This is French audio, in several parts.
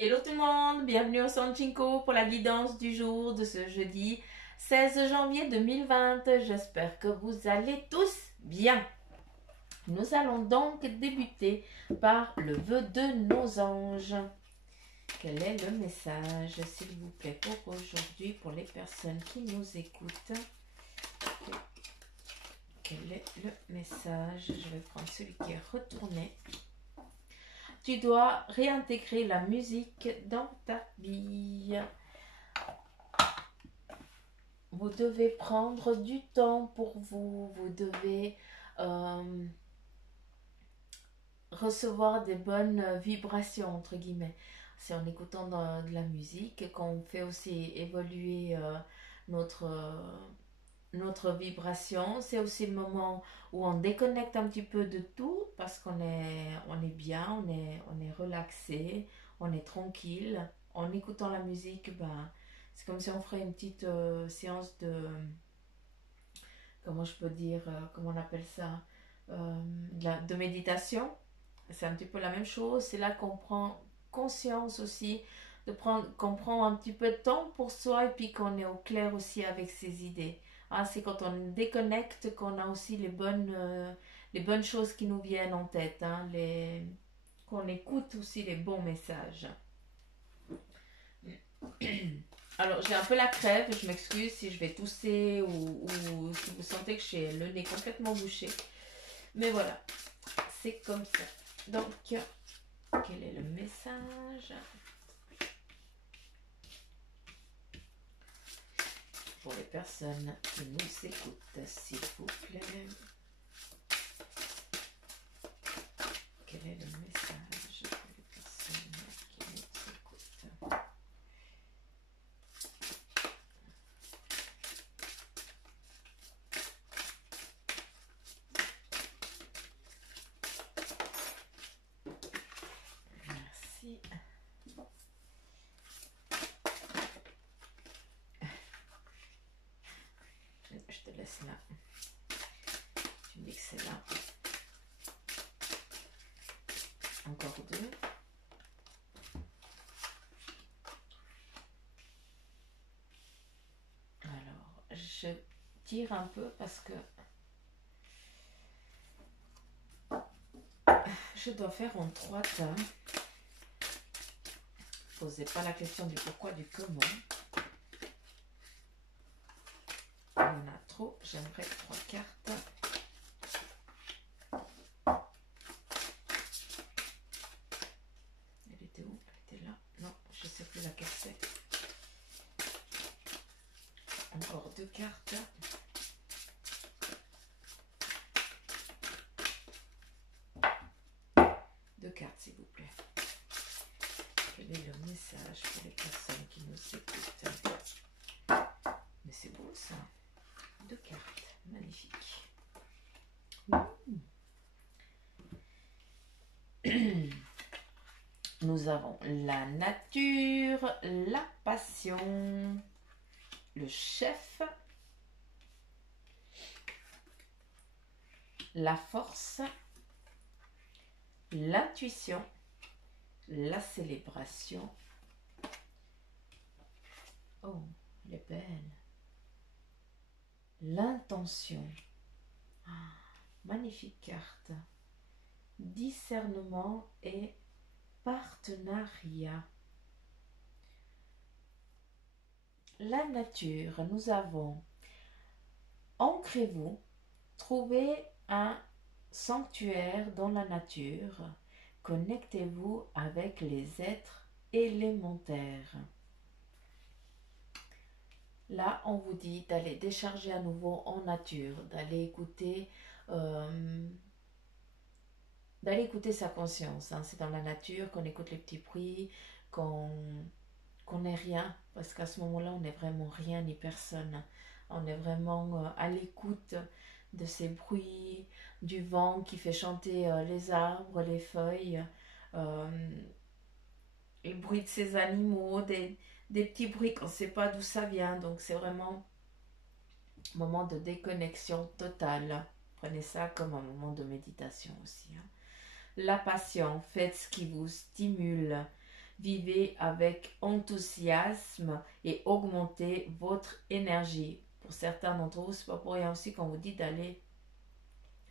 Hello tout le monde, bienvenue au Sanchinko pour la guidance du jour de ce jeudi 16 janvier 2020. J'espère que vous allez tous bien. Nous allons donc débuter par le vœu de nos anges. Quel est le message, s'il vous plaît, pour aujourd'hui, pour les personnes qui nous écoutent? Quel est le message? Je vais prendre celui qui est retourné. Tu dois réintégrer la musique dans ta vie. Vous devez prendre du temps pour vous. Vous devez recevoir des bonnes vibrations, entre guillemets. C'est en écoutant de la musique qu'on fait aussi évoluer notre vibration. C'est aussi le moment où on déconnecte un petit peu de tout parce qu'on est bien, on est relaxé, on est tranquille. En écoutant la musique, ben, c'est comme si on ferait une petite séance de, comment je peux dire, comment on appelle ça, de méditation. C'est un petit peu la même chose. C'est là qu'on prend conscience aussi qu'on prend un petit peu de temps pour soi et puis qu'on est au clair aussi avec ses idées. Ah, c'est quand on déconnecte qu'on a aussi les bonnes choses qui nous viennent en tête, hein, qu'on écoute aussi les bons messages. Alors, j'ai un peu la crève, je m'excuse si je vais tousser ou si vous sentez que j'ai le nez complètement bouché. Mais voilà, c'est comme ça. Donc, quel est le message pour les personnes qui nous écoutent, s'il vous plaît? Quel est le message pour les personnes qui nous écoutent? Merci. Je te laisse là. Tu me dis que c'est là. Encore deux. Alors, je tire un peu parce que je dois faire en 3 temps. Posez pas la question du pourquoi, du comment. Il y en a trop, j'aimerais 3 cartes. Elle était où? Elle était là? Non, je ne sais plus laquelle c'est. Encore 2 cartes. Deux cartes, s'il vous plaît. Quel est le message pour les personnes qui nous écoutent? Mais c'est beau ça. 2 cartes, magnifique. Nous avons la nature, la passion, le chef, la force, l'intuition, la célébration. Oh, elle est belle. L'intention. Ah, magnifique carte. Discernement et partenariat. La nature, nous avons ancrez-vous, trouvez un sanctuaire dans la nature, connectez-vous avec les êtres élémentaires. Là, on vous dit d'aller décharger à nouveau en nature, d'aller écouter sa conscience. Hein. C'est dans la nature qu'on écoute les petits bruits, qu'on n'est rien, parce qu'à ce moment-là, on n'est vraiment rien ni personne. On est vraiment à l'écoute de ces bruits, du vent qui fait chanter les arbres, les feuilles, le bruit de ces animaux, des petits bruits qu'on ne sait pas d'où ça vient. Donc c'est vraiment un moment de déconnexion totale. Prenez ça comme un moment de méditation aussi. Hein. La passion, faites ce qui vous stimule, Vivez avec enthousiasme et augmentez votre énergie. Pour certains d'entre vous, c'est pas pour rien aussi qu'on vous dit d'aller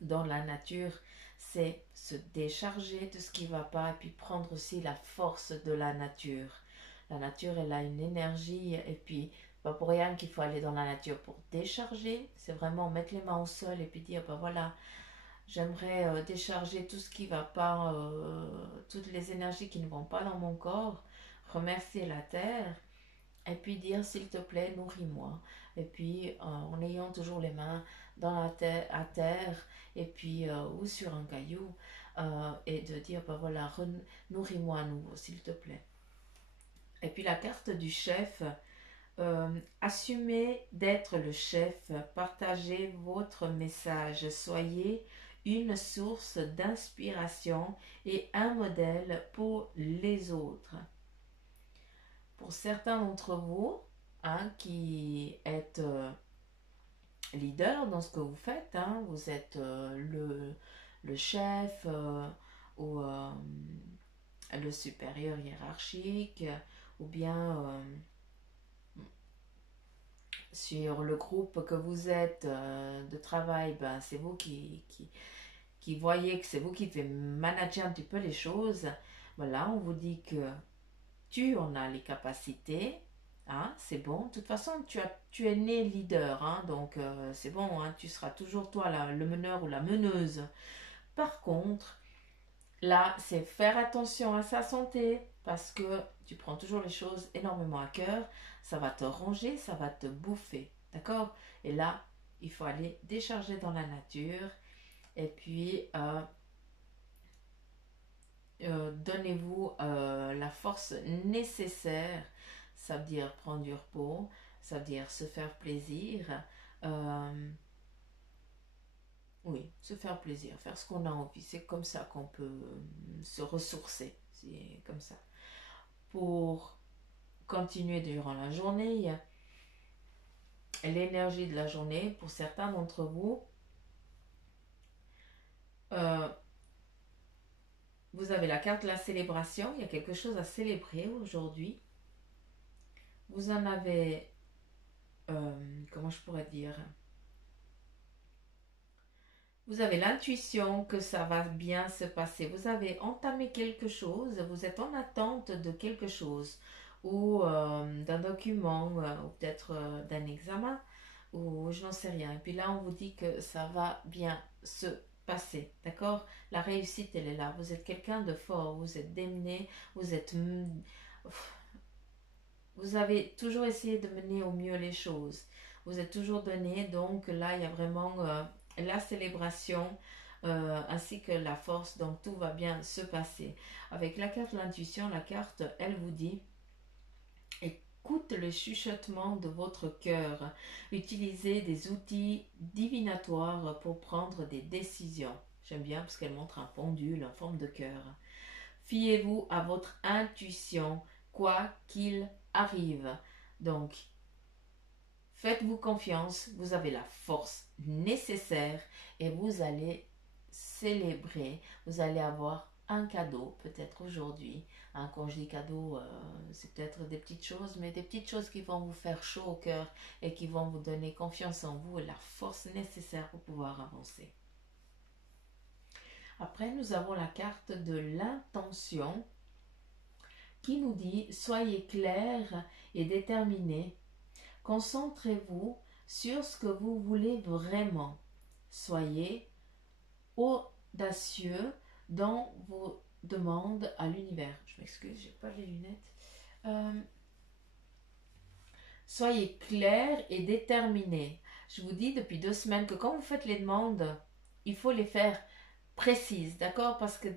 dans la nature, c'est se décharger de ce qui ne va pas et puis prendre aussi la force de la nature. La nature, elle a une énergie et puis pas pour rien qu'il faut aller dans la nature pour décharger. C'est vraiment mettre les mains au sol et puis dire, ben voilà, j'aimerais décharger tout ce qui ne va pas, toutes les énergies qui ne vont pas dans mon corps, remercier la terre et puis dire s'il te plaît nourris-moi et puis en ayant toujours les mains dans la terre, à terre et puis ou sur un caillou et de dire ben voilà nourris-moi à nouveau s'il te plaît. Et puis la carte du chef, assumez d'être le chef, partagez votre message, soyez une source d'inspiration et un modèle pour les autres. Pour certains d'entre vous, hein, qui êtes leader dans ce que vous faites, hein, vous êtes le chef ou le supérieur hiérarchique, ou bien sur le groupe que vous êtes de travail, ben, c'est vous qui voyez que c'est vous qui devez manager un petit peu les choses. Voilà, on vous dit que tu en as les capacités, hein, c'est bon. De toute façon, tu es né leader, hein, donc c'est bon, hein, tu seras toujours toi le meneur ou la meneuse. Par contre, là, c'est faire attention à sa santé parce que tu prends toujours les choses énormément à cœur. Ça va te ronger, ça va te bouffer, d'accord? Et là, il faut aller décharger dans la nature et puis donnez-vous la force nécessaire. Ça veut dire prendre du repos, ça veut dire se faire plaisir. Oui, se faire plaisir, faire ce qu'on a envie. C'est comme ça qu'on peut se ressourcer. C'est comme ça. Pour continuer durant la journée, l'énergie de la journée, pour certains d'entre vous, euh, vous avez la carte de la célébration. Il y a quelque chose à célébrer aujourd'hui. Vous en avez, comment je pourrais dire, vous avez l'intuition que ça va bien se passer. Vous avez entamé quelque chose, vous êtes en attente de quelque chose, ou d'un document, ou peut-être d'un examen, ou je n'en sais rien. Et puis là, on vous dit que ça va bien se passer, d'accord? La réussite, elle est là. Vous êtes quelqu'un de fort, vous êtes démené, vous êtes... Vous avez toujours essayé de mener au mieux les choses. Vous êtes toujours donné, donc là, il y a vraiment la célébration ainsi que la force, donc tout va bien se passer. Avec la carte de l'intuition, la carte, elle vous dit, écoute le chuchotement de votre cœur. Utilisez des outils divinatoires pour prendre des décisions. J'aime bien parce qu'elle montre un pendule en forme de cœur. Fiez-vous à votre intuition, quoi qu'il arrive. Donc, faites-vous confiance, vous avez la force nécessaire et vous allez célébrer, vous allez avoir un cadeau, peut-être aujourd'hui. Quand je dis cadeau, c'est peut-être des petites choses, mais des petites choses qui vont vous faire chaud au cœur et qui vont vous donner confiance en vous et la force nécessaire pour pouvoir avancer. Après, nous avons la carte de l'intention qui nous dit soyez clair et déterminé. Concentrez-vous sur ce que vous voulez vraiment. Soyez audacieux dans vos demandes à l'univers. Je m'excuse, j'ai pas les lunettes. Soyez clair et déterminé. Je vous dis depuis 2 semaines que quand vous faites les demandes, il faut les faire précises, d'accord? Parce que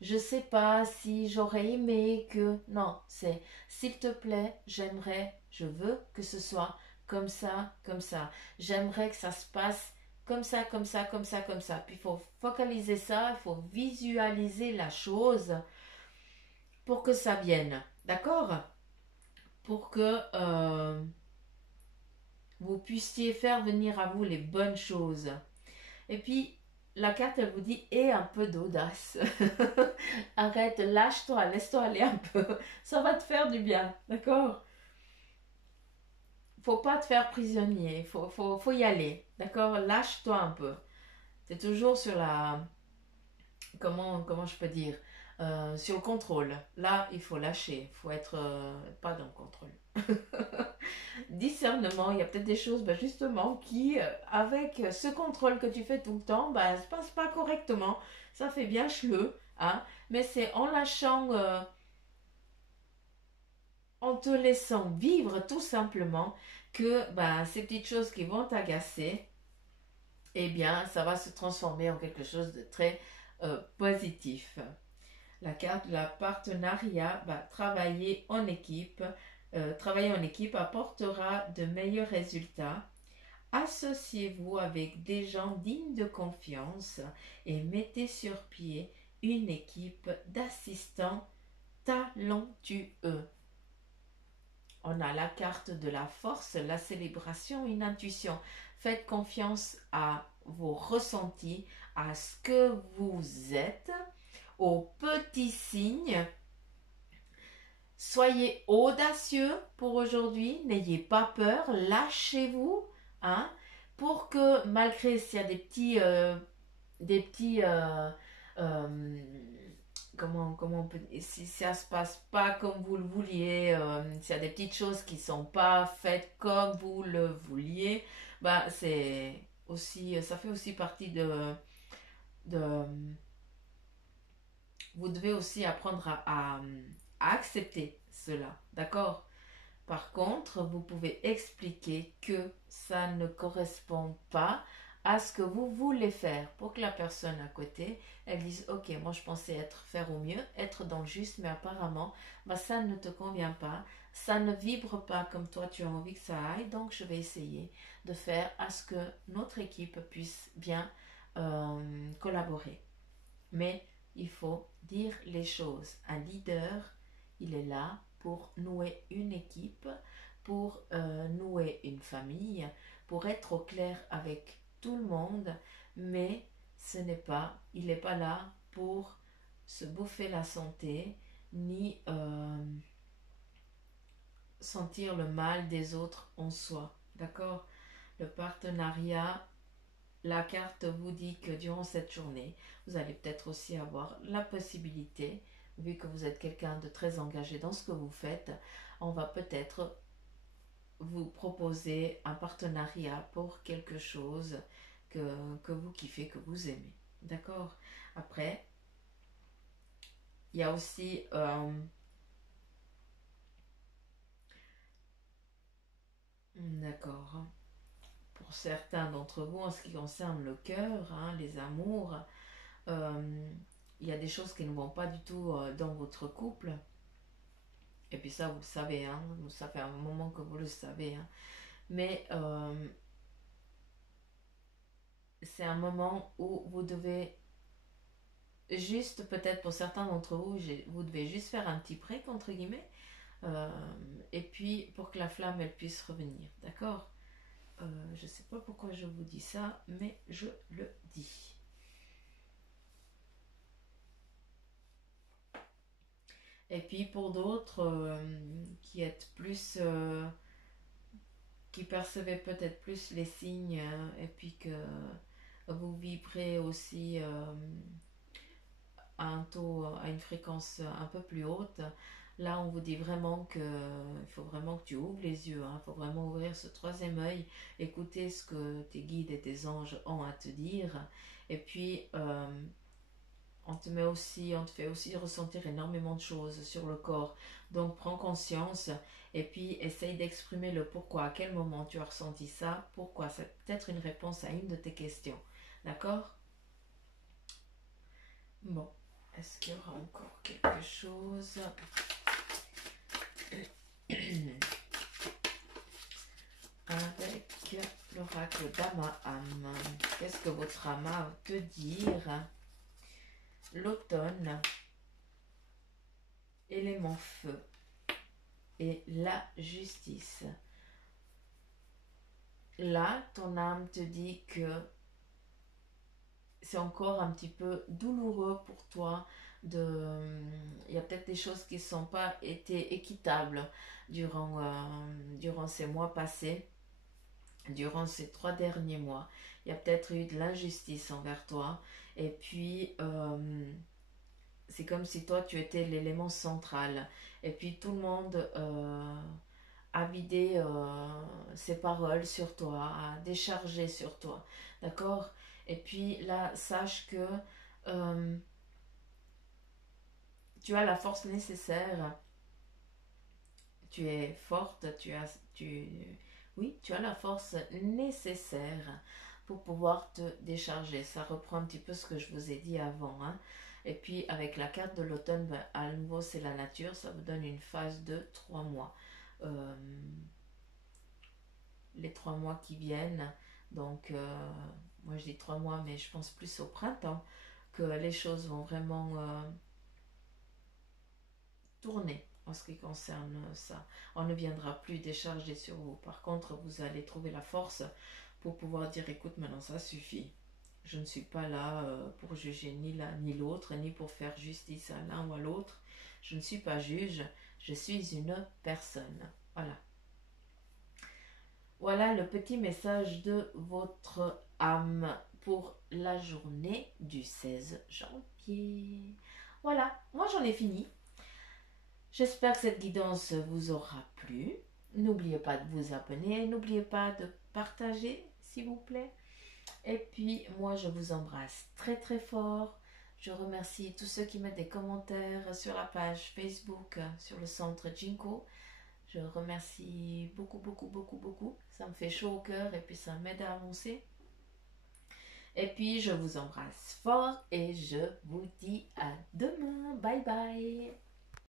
je sais pas si j'aurais aimé que... Non, c'est s'il te plaît, j'aimerais, je veux que ce soit comme ça, comme ça. J'aimerais que ça se passe comme ça, comme ça, comme ça, comme ça. Puis il faut focaliser ça, il faut visualiser la chose pour que ça vienne. D'accord? Pour que vous puissiez faire venir à vous les bonnes choses. Et puis, la carte, elle vous dit, aie un peu d'audace. Arrête, lâche-toi, laisse-toi aller un peu. Ça va te faire du bien, d'accord? Faut pas te faire prisonnier, faut y aller, d'accord? Lâche-toi un peu. T'es toujours sur la... comment je peux dire? Sur le contrôle. Là, il faut lâcher, il faut être pas dans le contrôle. Discernement, il y a peut-être des choses justement qui, avec ce contrôle que tu fais tout le temps, ne se passe pas correctement. Ça fait bien cheleux, hein? Mais c'est en lâchant, en te laissant vivre tout simplement que ces petites choses qui vont t'agacer, eh bien, ça va se transformer en quelque chose de très positif. La carte de la partenariat, travailler en équipe apportera de meilleurs résultats. Associez-vous avec des gens dignes de confiance et mettez sur pied une équipe d'assistants talentueux. On a la carte de la force, la célébration, une intuition. Faites confiance à vos ressentis, à ce que vous êtes, aux petits signes. Soyez audacieux pour aujourd'hui, n'ayez pas peur, lâchez-vous, hein, pour que malgré s'il y a des petits comment on peut, si ça se passe pas comme vous le vouliez, s'il y a des petites choses qui sont pas faites comme vous le vouliez, c'est aussi, ça fait aussi partie de vous devez aussi apprendre à accepter cela, d'accord? Par contre, vous pouvez expliquer que ça ne correspond pas à ce que vous voulez faire pour que la personne à côté, elle dise, ok, moi je pensais faire au mieux, être dans le juste, mais apparemment, ça ne te convient pas, ça ne vibre pas comme toi tu as envie que ça aille, donc je vais essayer de faire à ce que notre équipe puisse bien collaborer. Mais il faut dire les choses. Un leader, il est là pour nouer une équipe, pour nouer une famille, pour être au clair avec tout le monde, mais il n'est pas là pour se bouffer la santé, ni sentir le mal des autres en soi. D'accord? Le partenariat, la carte vous dit que durant cette journée, vous allez peut-être aussi avoir la possibilité, vu que vous êtes quelqu'un de très engagé dans ce que vous faites, on va peut-être vous proposer un partenariat pour quelque chose que vous kiffez, que vous aimez. D'accord? Après, il y a aussi... d'accord. Pour certains d'entre vous, en ce qui concerne le cœur, hein, les amours, euh, il y a des choses qui ne vont pas du tout dans votre couple. Et puis ça, vous le savez, hein, ça fait un moment que vous le savez. Hein. Mais c'est un moment où vous devez juste, peut-être pour certains d'entre vous, vous devez juste faire un petit break, entre guillemets, euh, et puis pour que la flamme, elle puisse revenir. D'accord? Je ne sais pas pourquoi je vous dis ça, mais je le dis. Et puis pour d'autres qui êtes plus... qui percevez peut-être plus les signes et puis que vous vibrez aussi à un taux, à une fréquence un peu plus haute, là on vous dit vraiment que il faut vraiment que tu ouvres les yeux, il faut vraiment ouvrir ce troisième œil, écouter ce que tes guides et tes anges ont à te dire, et puis on te fait aussi ressentir énormément de choses sur le corps. Donc prends conscience et puis essaye d'exprimer le pourquoi, à quel moment tu as ressenti ça, pourquoi. C'est peut-être une réponse à une de tes questions. D'accord? Bon, est-ce qu'il y aura encore quelque chose? Avec l'oracle d'Amaham, qu'est-ce que votre âme a à te dire? L'automne, élément feu et la justice. Là, ton âme te dit que c'est encore un petit peu douloureux pour toi. Il y a peut-être des choses qui ne sont pas été équitables durant ces mois passés, durant ces 3 derniers mois. Il y a peut-être eu de l'injustice envers toi. Et puis, c'est comme si toi, tu étais l'élément central. Et puis, tout le monde a vidé ses paroles sur toi, a déchargé sur toi. D'accord? Et puis, là, sache que euh, tu as la force nécessaire. Tu es forte, oui, tu as la force nécessaire pour pouvoir te décharger. Ça reprend un petit peu ce que je vous ai dit avant, hein. Et puis avec la carte de l'automne, ben, à nouveau c'est la nature, ça vous donne une phase de 3 mois. Euh, les 3 mois qui viennent, donc moi je dis 3 mois, mais je pense plus au printemps, que les choses vont vraiment tourner en ce qui concerne ça. On ne viendra plus décharger sur vous. Par contre, vous allez trouver la force pour pouvoir dire écoute, maintenant ça suffit. Je ne suis pas là pour juger ni l'un ni l'autre, ni pour faire justice à l'un ou à l'autre. Je ne suis pas juge, je suis une personne. Voilà. Voilà le petit message de votre âme pour la journée du 16 janvier. Voilà, moi j'en ai fini. J'espère que cette guidance vous aura plu. N'oubliez pas de vous abonner, n'oubliez pas de partager, s'il vous plaît. Et puis, moi, je vous embrasse très très fort. Je remercie tous ceux qui mettent des commentaires sur la page Facebook, sur le centre Jinko. Je remercie beaucoup, beaucoup, beaucoup, beaucoup. Ça me fait chaud au cœur et puis ça m'aide à avancer. Et puis, je vous embrasse fort et je vous dis à demain. Bye bye.